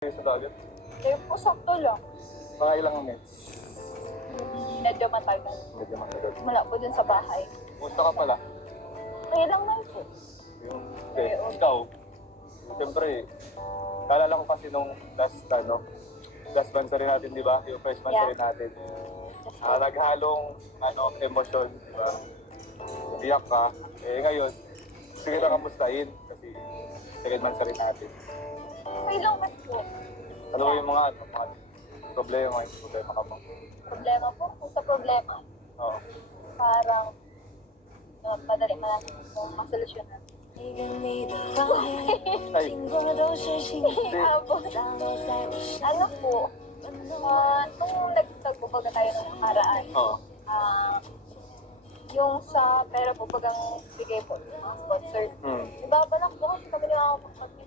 Sa dagat? Eh, po sakto lang. Mga ilang minutes? Medyo matagal. Medyo matagal. Mula po dun sa bahay. Kumusta ka pala? Okay lang na po. Yung, okay. Ikaw, siyempre, kaalala ko kasi nung last bansa rin natin, di ba? Yung first bansa rin natin. Naghalong emosyon, di ba? Iyak ka. Eh ngayon, sige na kamustahin kasi second bansa rin natin. Okay lang na po. Ano ba yung mga problema ka mo? Problema po. Kung sa problema, Oo. parang madali natin kung masolusyonan. Ay, Tapos, ano po, nung nagtagpo baga tayo ng nakaraan, oo. yung sa pera po bagang bigay po ng mga sponsor. Ibabalak po kasi kami na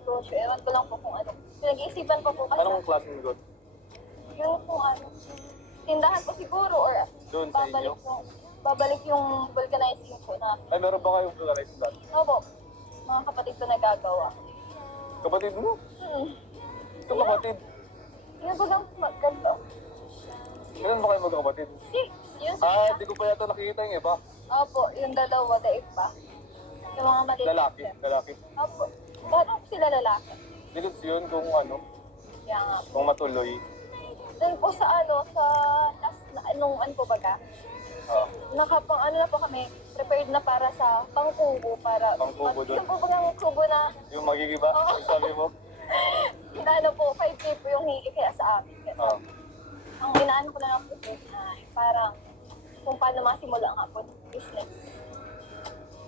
mag-negosyo. Ewan ko lang po kung ano. Pinag-iisipan pa po kasi. Anong klaseng got? Yung kung ano. Tindahan po siguro or Doon sa inyo? babalik yung vulcanizing po namin. Ay, meron ba kayong vulcanizing dati? Opo. Mga kapatid ko nagagawa. Kapatid mo? Ito kapatid. Yung bagang maganda. Kailan ba kayo magkakapatid? Yun Hindi ko pa yata nakikita yung iba. Opo, yung dalawa, daig pa. Yung mga maliit. Lalaki. Opo. Lahat po sila lalaki. Dilos yun kung Kaya nga po. kung matuloy. Doon po sa nung ano po baga, nakapang na po kami, prepared na para sa pangkubo, para Pangkubo doon? yung po bagang kubo na, Yung magigiba, Oo. sabi mo. inaano po, 5K po yung higi kaya sa amin. Kaya, Oo. ang inaano ko na lang po ay parang kung paano masimula nga po ng business.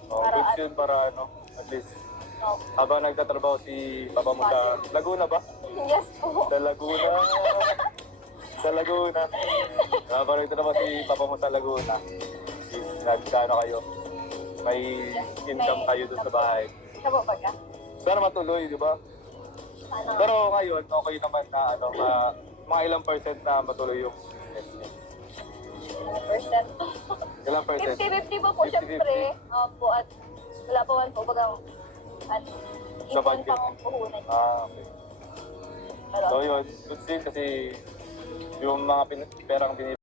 Para Goods yun para at least. No. Habang nagtatrabaho si Papa mo sa Laguna ba? Yes po. Sa Laguna. Sa Laguna. Habang nagtatrabaho si Papa mo sa Laguna. Nagkano kayo? May income kayo doon sa bahay. Siya po baga? Sana matuloy, di ba? Ano? Pero ngayon, okay naman na mga ilang percent na matuloy yung business niyo. Percent. Ilang percent? 50-50 po 50-50. syempre. Opo, at wala pa man po bagang Sa ipon budget. pang puhunan. Okay. So yun, good din kasi yung mga perang binibigay